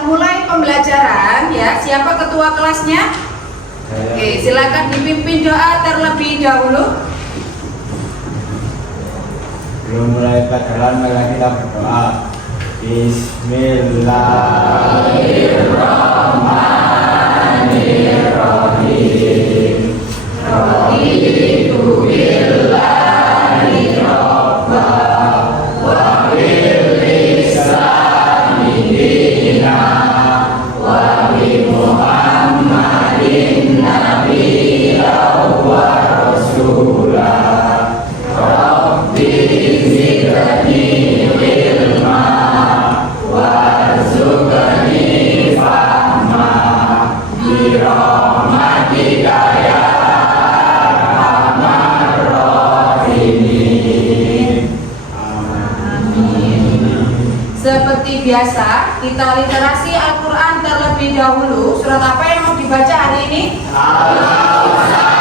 akan mulai pembelajaran ya. Siapa ketua kelasnya? Oke, silakan dipimpin doa terlebih dahulu. Belum mulai pelajaran, mari kita berdoa. Bismillahirrahmanirrahim. Raditu billahi robba wa bil islami dina wa bi Muhammadin nabiyya wa rasulah. Rabbi zidni ilma warzuqni fahma birahmatika ya arhamar rahimin. Amin. Seperti biasa, kita literasi Al-Quran terlebih dahulu. Surat apa yang mau dibaca hari ini? Al-Fatihah.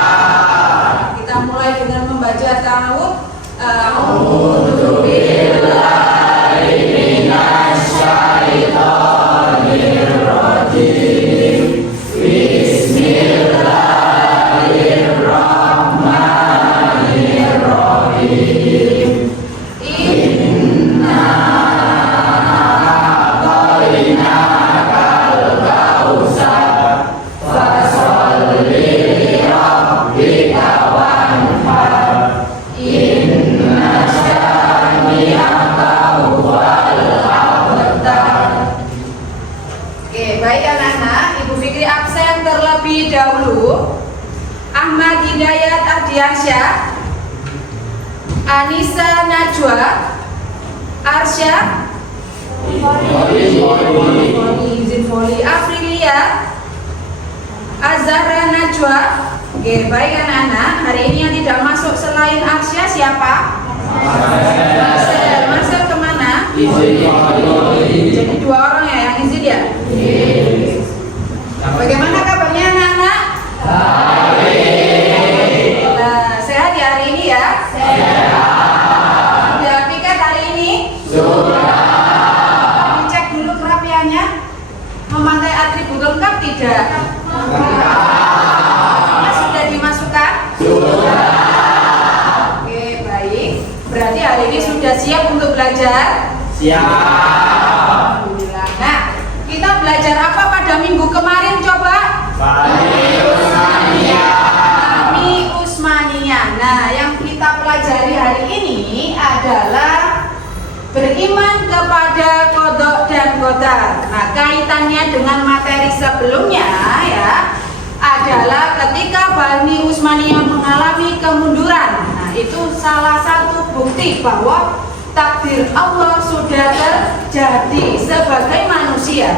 Kita mulai dengan membaca ta'awudz. A'udzu billahi minasyaitonir rajim. Bismillahirrahmanirrahim. Inna a'tainakal kautsar fasholli li rabbika wanhar. Inna syani'aka huwal abtar. Oke, baik anak-anak, Ibu Fikri absen terlebih dahulu. Ahmad Hidayat Ardiansyah, Anissa Najwa, Arsya Foli, Afrilia, Azhara Najwa. Oke, baik anak-anak, hari ini yang tidak masuk selain Arsya siapa? Marcel kemana? Jadi 2 orang ya yang izin ya? Bagaimana kabarnya anak-anak? Nah, sehat ya hari ini ya? Sudah piket hari ini? Dicek dulu kerapiannya. Memakai atribut lengkap tidak? Sudah dimasukkan? Oke, baik. Berarti hari ini sudah siap untuk belajar? Siap. Alhamdulillah. Nah, kita belajar apa pada minggu kemarin coba? Fahmi Usmaniyah. Nah, yang kita pelajari hari ini adalah beriman kepada qada dan qadar. Nah, kaitannya dengan materi sebelumnya ya adalah ketika Bani Usmaniyah mengalami kemunduran. Nah, itu salah satu bukti bahwa takdir Allah sudah terjadi. Sebagai manusia,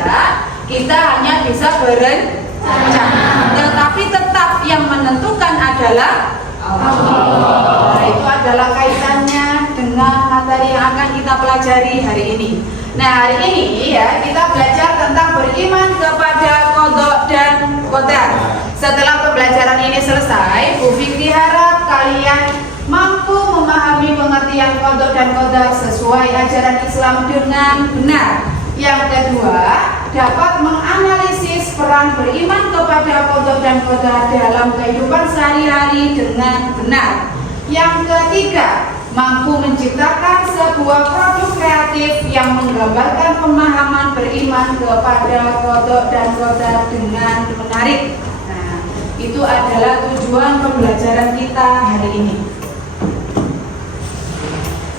kita hanya bisa berencana, tetapi tetap yang menentukan adalah Allah. Nah, itu adalah kaitannya dengan materi yang akan kita pelajari hari ini. Nah, hari ini ya kita belajar tentang beriman kepada qada dan qadar. Setelah pembelajaran ini selesai, Bu Fikri harap kalian mampu memahami pengertian qada dan qadar sesuai ajaran Islam dengan benar. Yang kedua, dapat menganalisis peran beriman kepada qada dan qadar dalam kehidupan sehari-hari dengan benar. Yang ketiga, mampu menciptakan sebuah produk kreatif yang menggambarkan pemahaman beriman kepada qada dan qadar dengan menarik. Nah, itu adalah tujuan pembelajaran kita hari ini.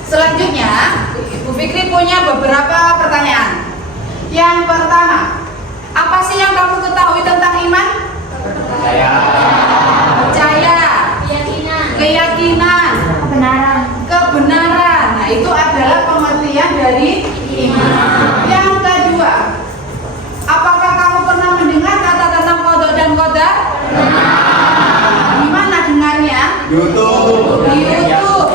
Selanjutnya, Ibu Fikri punya beberapa pertanyaan. Yang pertama, apa sih yang kamu ketahui tentang iman? Percaya, keyakinan, kebenaran. Nah, itu adalah pengertian dari iman. Yang kedua, apakah kamu pernah mendengar kata tentang qada dan qadar? Di mana dengarnya? YouTube. Di YouTube.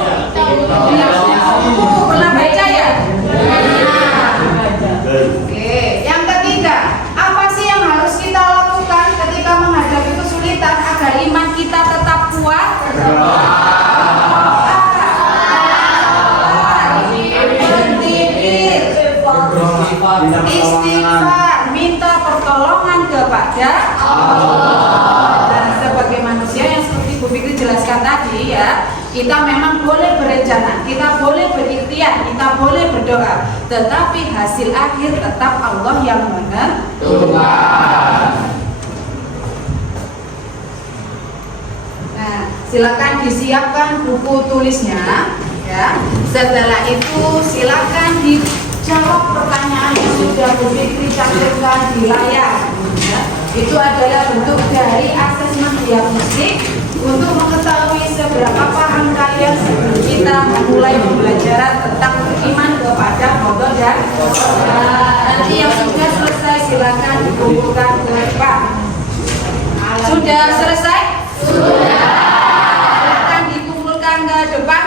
Pernah baca ya? Oke. Yang ketiga, apa sih yang harus kita lakukan ketika menghadapi kesulitan agar iman kita tetap kuat? Istighfar. minta pertolongan kepada Allah. Dan sebagai manusia yang seperti Bu Fikri jelaskan tadi ya, kita memang boleh berencana, kita boleh berikhtiar, kita boleh berdoa, tetapi hasil akhir tetap Allah yang menentukan. Nah, silakan disiapkan buku tulisnya ya. Setelah itu silakan dijawab pertanyaan yang sudah Bu Fikri cantumkan di layar ya. Itu adalah bentuk dari asesmen diagnostik untuk mengetahui seberapa paham kalian sebelum kita memulai pembelajaran tentang beriman kepada qada dan qadar. Nanti yang sudah selesai silakan dikumpulkan ke depan. Sudah selesai? Sudah. Silakan dikumpulkan ke depan.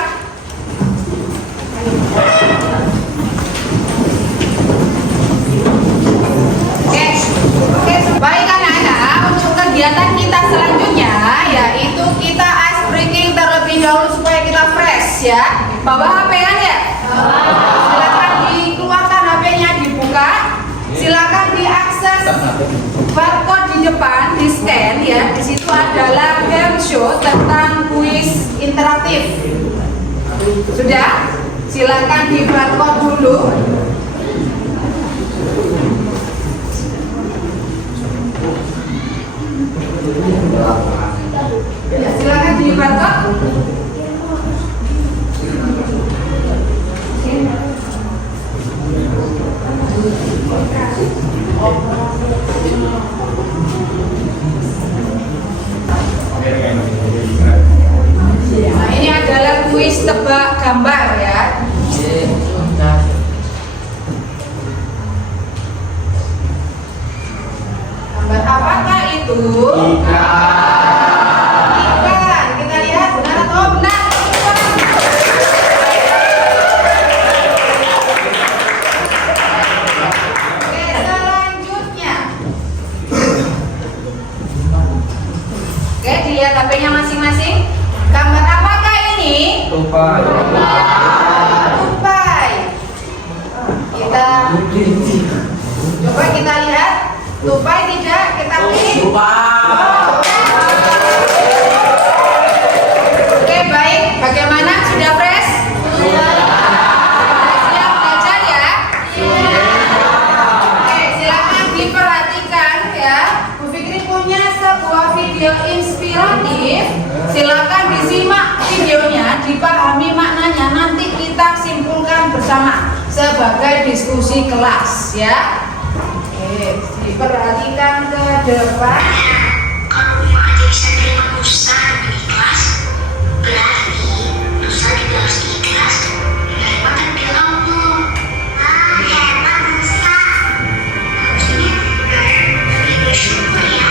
Oke, baik anak-anak, untuk kegiatan kita selanjutnya yaitu kita ice breaking terlebih dahulu supaya kita fresh ya. Bawa HP kan ya? Silakan dikeluarkan HP-nya, dibuka. Silakan diakses barcode di depan, di scan ya. Di situ adalah game show tentang kuis interaktif. Sudah? Silakan di barcode dulu. Ya, silakan di barcode. Nah, ini adalah kuis tebak gambar ya. Gambar apakah itu? Ikan. Kita lihat benar atau benar? Oke, selanjutnya. Oke, dilihat HP-nya masing-masing. Gambar apakah ini? Tupai. Tupai. Kita coba kita lihat. Tupai tidak, kita pilih. Oke, baik. Bagaimana? Sudah fresh? Sudah. Siap belajar ya? Oke, silakan diperhatikan ya. Bu Fikri punya sebuah video inspiratif. Silakan disimak videonya, dipahami maknanya. Nanti kita simpulkan bersama sebagai diskusi kelas ya. Oke, diperhatikan ke depan. Kalau rumah aja bisa terima Nusa di kelas, berarti Nusa juga harus ikhlas menerima takdir Allah. Hebat Nusa. Harusnya lebih bersyukur ya.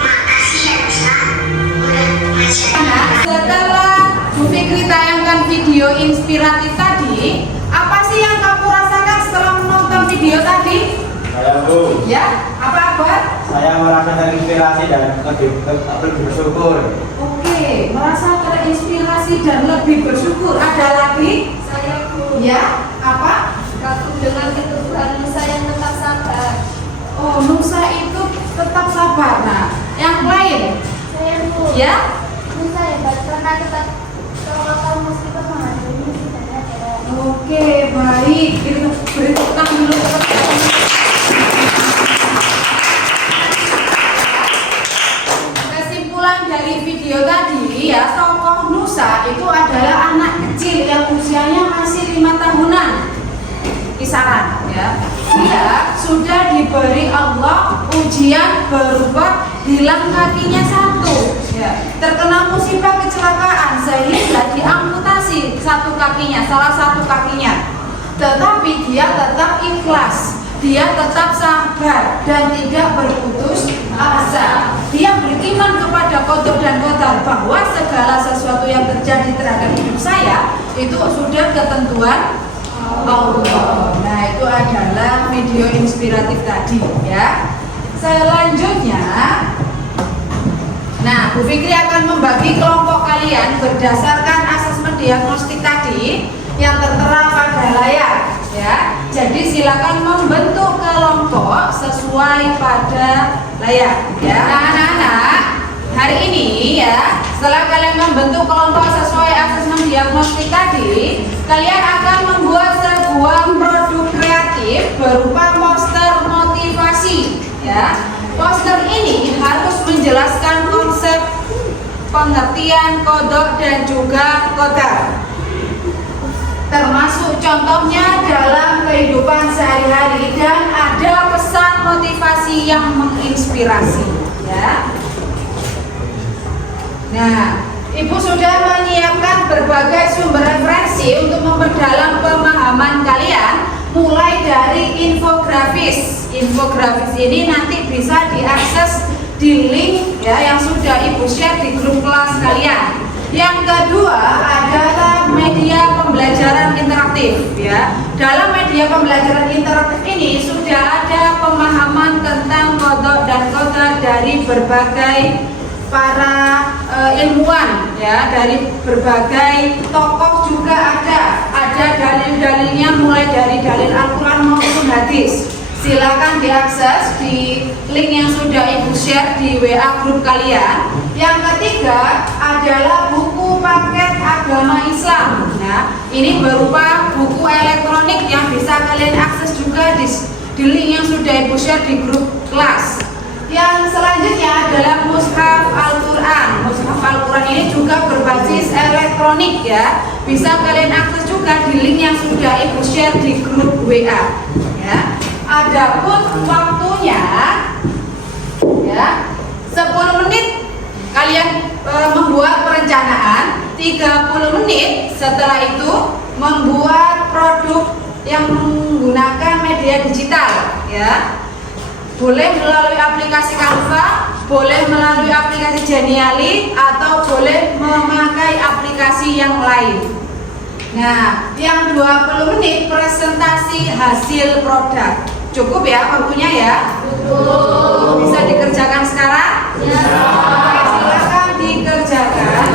Makasih ya Nusa udah ngajarin. Nah, setelah Bu Fikri tayangkan video inspiratif tadi, apa sih yang kamu rasakan setelah menonton video tadi? Saya Bu, Ya, apa? saya merasa terinspirasi dan lebih bersyukur. Oke, merasa terinspirasi dan lebih bersyukur. Ada lagi? Saya Bu, Ya, apa? kagum dengan keteguhan Nusa yang tetap sabar. Oh, Nusa itu tetap sabar. Nah, yang lain? Saya Bu, Ya? Nusa hebat karena tetap tawakal meskipun menghadapi banyak berat. Oke, baik. Kita beri tepuk tangan dulu. Kesimpulan dari video tadi ya, tokoh Nusa itu adalah anak kecil yang usianya masih 5 tahunan kisaran ya. Dia sudah diberi Allah ujian berupa hilang kakinya satu ya. Terkena musibah kecelakaan sehingga diamputasi salah satu kakinya. Tetapi dia tetap ikhlas, dia tetap sabar dan tidak berputus asa. Dia beriman kepada qada dan qadar bahwa segala sesuatu yang terjadi terhadap hidup saya itu sudah ketentuan Allah. Nah, itu adalah video inspiratif tadi ya. Selanjutnya, nah, Bu Fikri akan membagi kelompok kalian berdasarkan asesmen diagnostik tadi yang tertera pada layar ya. Jadi silakan membentuk mulai pada layar ya. Nah, anak-anak, hari ini ya, setelah kalian membentuk kelompok sesuai asesmen diagnostik tadi, kalian akan membuat sebuah produk kreatif berupa poster motivasi ya. Poster ini harus menjelaskan konsep, pengertian kodok dan juga kodar, termasuk contohnya dalam kehidupan sehari-hari, dan ada pesan motivasi yang menginspirasi ya. Nah, Ibu sudah menyiapkan berbagai sumber referensi untuk memperdalam pemahaman kalian, mulai dari infografis. Infografis ini nanti bisa diakses di link ya yang sudah Ibu share di grup kelas kalian. Yang kedua adalah media pembelajaran interaktif ya. Dalam media pembelajaran interaktif ini sudah ada pemahaman tentang kodok dan kodar dari berbagai para ilmuwan ya, dari berbagai tokoh juga ada dalil-dalilnya mulai dari dalil Al-Quran maupun hadis. Silakan diakses di link yang sudah Ibu share di WA grup kalian. Yang ketiga adalah buku paket agama Islam. Nah, ini berupa buku elektronik yang bisa kalian akses juga di link yang sudah Ibu share di grup kelas. Yang selanjutnya adalah mushaf Al-Quran. Mushaf Al-Quran ini juga berbasis elektronik ya. Bisa kalian akses juga di link yang sudah Ibu share di grup WA ya. Adapun waktunya ya 10 menit kalian membuat perencanaan, 30 menit setelah itu membuat produk yang menggunakan media digital ya. Boleh melalui aplikasi Canva, boleh melalui aplikasi Genially, atau boleh memakai aplikasi yang lain. Nah, yang 20 menit presentasi hasil produk. Cukup ya waktunya ya? Cukup. Bisa dikerjakan sekarang? Ya. Silakan dikerjakan.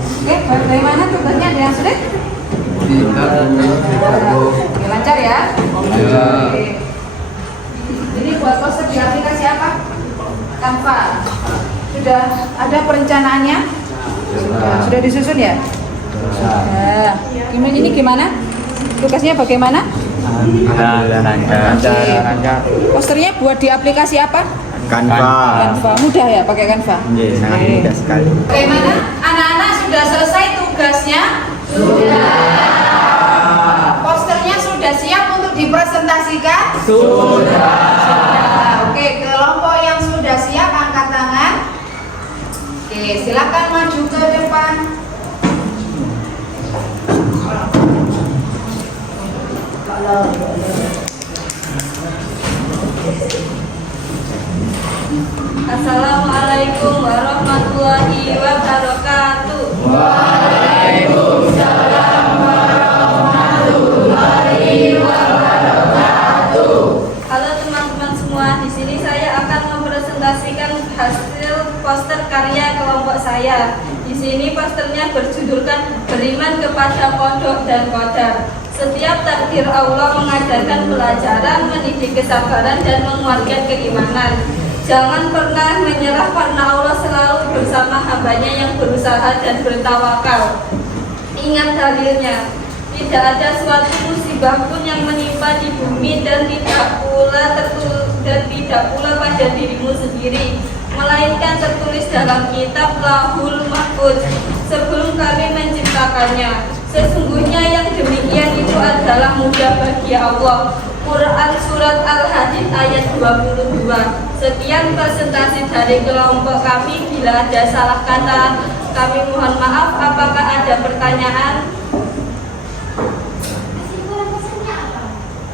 Oke, bagaimana tugasnya? Ada yang sulit? Oke, lancar ya? Ya. Ini buat poster di aplikasi apa? Canva. Sudah ada perencanaannya? Sudah disusun ya? Ya. Ini gimana? Tugasnya bagaimana? Lancar. Posternya buat di aplikasi apa? Canva. Canva. Mudah ya pakai Canva? Iya, sangat mudah sekali. Bagaimana? Anak-anak sudah selesai tugasnya? Sudah. Posternya sudah siap untuk dipresentasikan? Sudah. Oke, kelompok yang sudah siap angkat tangan. Oke, silakan maju ke depan. Assalamualaikum warahmatullahi wabarakatuh. Waalaikumsalam warahmatullahi wabarakatuh. Halo teman-teman semua, di sini saya akan mempresentasikan hasil poster karya kelompok saya. Di sini posternya berjudulkan Beriman kepada Kodok dan Kodar. Setiap takdir Allah mengajarkan pelajaran, mendidik kesabaran, dan menguatkan keimanan. Jangan pernah menyerah karena Allah selalu bersama hambanya yang berusaha dan bertawakal. Ingat dalilnya, tidak ada suatu musibah pun yang menimpa di bumi dan tidak pula pada dirimu sendiri, melainkan tertulis dalam kitab Lauhul Mahfuz sebelum kami menciptakannya. Sesungguhnya yang demikian itu adalah mudah bagi Allah. Quran Surat Al-Hadid ayat 22. Sekian presentasi dari kelompok kami. Bila ada salah kata, kami mohon maaf. Apakah ada pertanyaan?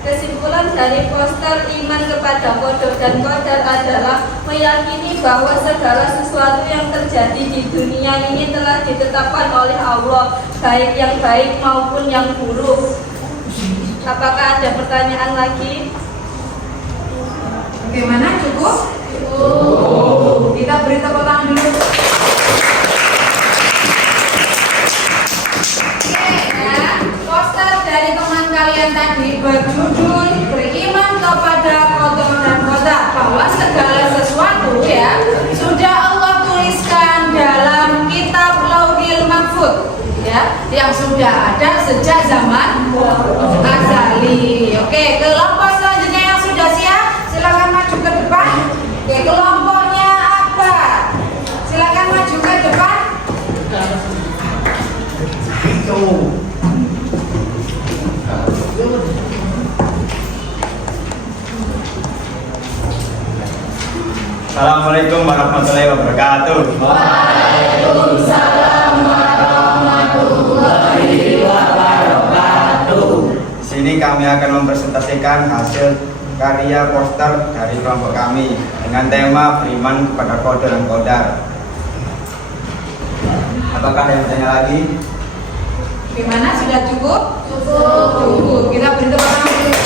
Kesimpulan dari poster iman kepada kodok dan kodar adalah meyakini bahwa segala sesuatu yang terjadi di dunia ini telah ditetapkan oleh Allah, baik yang baik maupun yang buruk. Apakah ada pertanyaan lagi? Bagaimana? Cukup? Cukup. Kita beri tepuk tangan dulu. Oke ya, poster dari teman kalian tadi berjudul Beriman kepada Kodok bahwa segala sesuatu ya sudah Allah tuliskan dalam kitab Lauhil Mahfuz ya, yang sudah ada sejak zaman azali. Oke, kelompok selanjutnya yang sudah siap, silakan maju ke depan. Oke, kelompoknya apa? Silakan maju ke depan. Assalamualaikum warahmatullahi wabarakatuh. Waalaikumsalam warahmatullahi wabarakatuh. Di sini kami akan mempresentasikan hasil karya poster dari kelompok kami dengan tema beriman kepada kode dan kodar. Apakah ada yang bertanya lagi? Gimana? Sudah cukup? Cukup. Kita beri tepuk tangan dulu.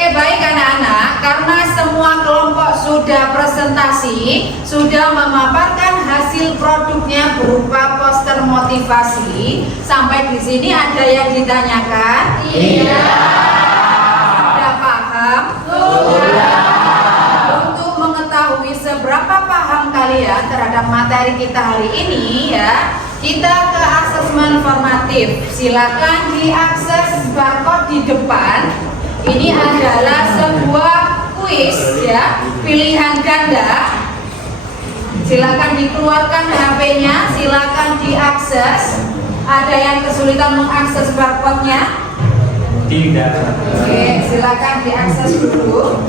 Oke, baik anak-anak, karena semua kelompok sudah presentasi, sudah memaparkan hasil produknya berupa poster motivasi. Sampai di sini ada yang ditanyakan? Iya. Sudah paham? Sudah. Untuk mengetahui seberapa paham kalian terhadap materi kita hari ini ya, kita ke asesmen formatif. Silakan diakses barcode di depan. Ini adalah sebuah kuis ya, pilihan ganda. Silakan dikeluarkan HP-nya, silakan diakses. Ada yang kesulitan mengakses barcode-nya? Tidak. Oke, silakan diakses dulu.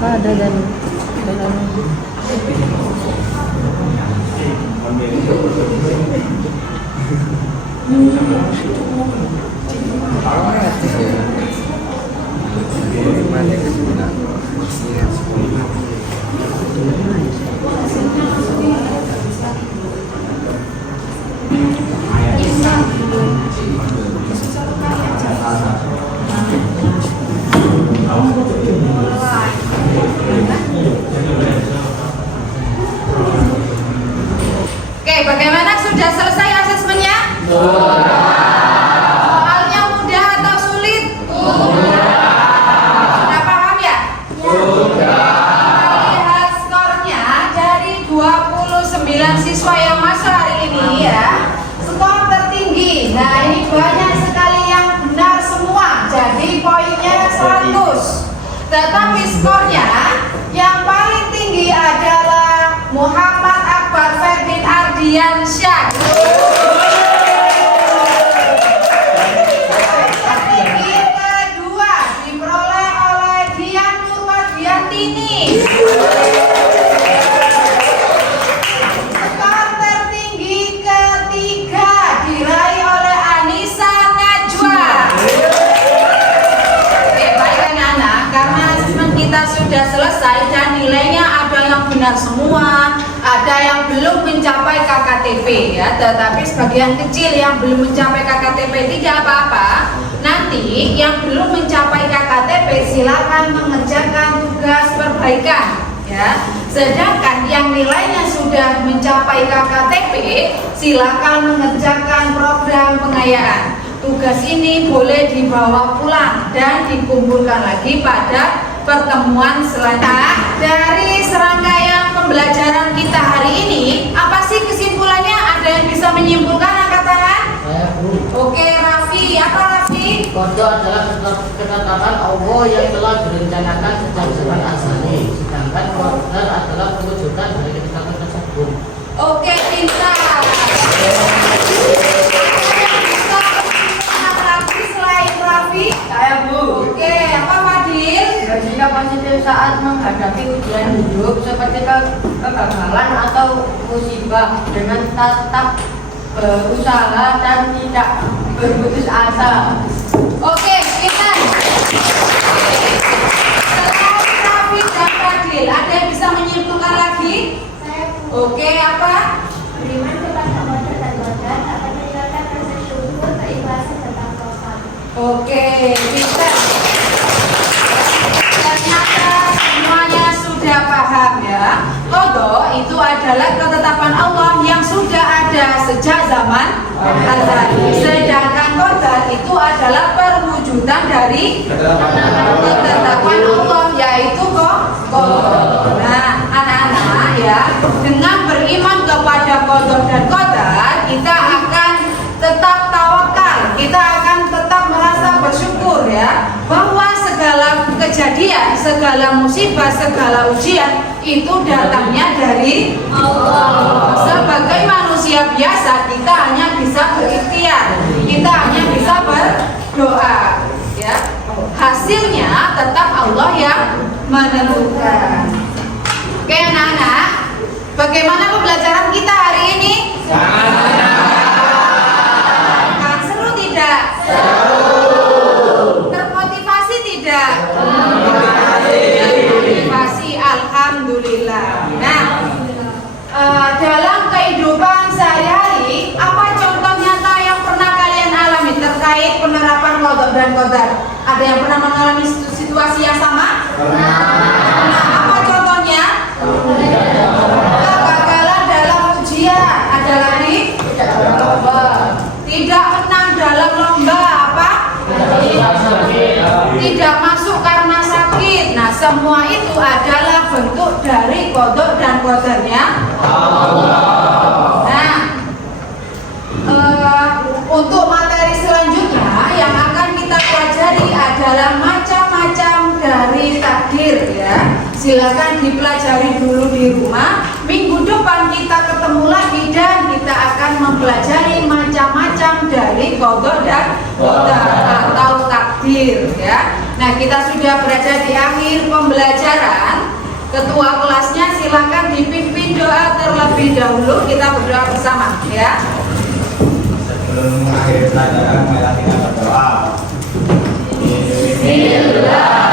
Ada dan Oke, bagaimana, sudah selesai asesmennya? Soalnya mudah atau sulit? Sudah paham ya? Kita lihat skornya dari 29 siswa yang masuk hari ini ya. Skor tertinggi. Nah, ini banyak sekali yang benar semua. Jadi poinnya 100. Tetapi skornya yang paling tinggi adalah Muhammad Akbar Ferdin Ardiansyah. Tertinggi kedua diperoleh oleh Dian Nurmadiantini. Skor tertinggi ketiga diraih oleh Anissa Najwa. Oke, baik anak-anak, karena asesmen kita sudah selesai dan nilainya ada yang benar semua, ada yang belum mencapai KKTP ya, tetapi sebagian kecil yang belum mencapai KKTP tidak apa-apa. Nanti yang belum mencapai KKTP silakan mengerjakan tugas perbaikan ya. Sedangkan yang nilainya sudah mencapai KKTP silakan mengerjakan program pengayaan. Tugas ini boleh dibawa pulang dan dikumpulkan lagi pada pertemuan selanjutnya. Dari serangkaian pembelajaran kita hari ini, apa sih kesimpulannya? Ada yang bisa menyimpulkan? Angkat tangan. Oke, Raffi. Apa Raffi? kode adalah ketetapan Allah yang telah direncanakan sejak zaman azali, sedangkan kodar adalah perwujudan dari ketetapan tersebut. Oke, pintar. Raffi selain Raffi? Saya Bu. Oke, apa Fadil? bersikap positif saat menghadapi ujian hidup seperti kegagalan atau musibah dengan tetap berusaha dan tidak berputus asa. Oke, kita selain Rafi dan Fadil, ada yang bisa menyimpulkan lagi? Saya Oke, apa? beriman kepada kodrat dan kodar akan meningkatkan rasa syukur, keikhlasan, dan takwa. Oke, kita ternyata semuanya sudah paham ya. Qadha itu adalah ketetapan Allah yang sudah ada sejak zaman azali. Sedangkan qadar itu adalah perwujudan dari ketetapan Allah, yaitu qadha. Nah, anak-anak ya, dengan beriman kepada qadha dan qadar, kita akan tetap tawakal, kita akan tetap merasa bersyukur ya, bahwa segala kejadian, segala musibah, segala ujian itu datangnya dari Allah. Sebagai manusia biasa, kita hanya bisa berikhtiar, kita hanya bisa berdoa ya. Hasilnya tetap Allah yang menentukan. Oke anak-anak, bagaimana pembelajaran kita hari ini? Seru tidak? Termotivasi tidak? Termotivasi, alhamdulillah. Nah, dalam kehidupan sehari-hari, apa contoh nyata yang pernah kalian alami terkait penerapan qadha dan qadar? Ada yang pernah mengalami situasi yang sama? Nah, apa contohnya? Kegagalan dalam ujian. Ada lagi? Tidak menang dalam lomba apa? Tidak masuk karena sakit. Nah, semua itu adalah bentuk dari qadha dan qadarnya Allah. Nah, untuk materi selanjutnya yang akan kita pelajari adalah macam-macam dari takdir ya. Silakan dipelajari dulu di rumah. Minggu depan kita ketemu lagi dan kita akan mempelajari macam-macam dari qadha dan qadar atau takdir ya. Nah, kita sudah berada di akhir pembelajaran. Ketua kelasnya silakan dipimpin doa terlebih dahulu. Kita berdoa bersama ya. Sebelum mengakhiri pelajaran, mari kita berdoa. Bismillah.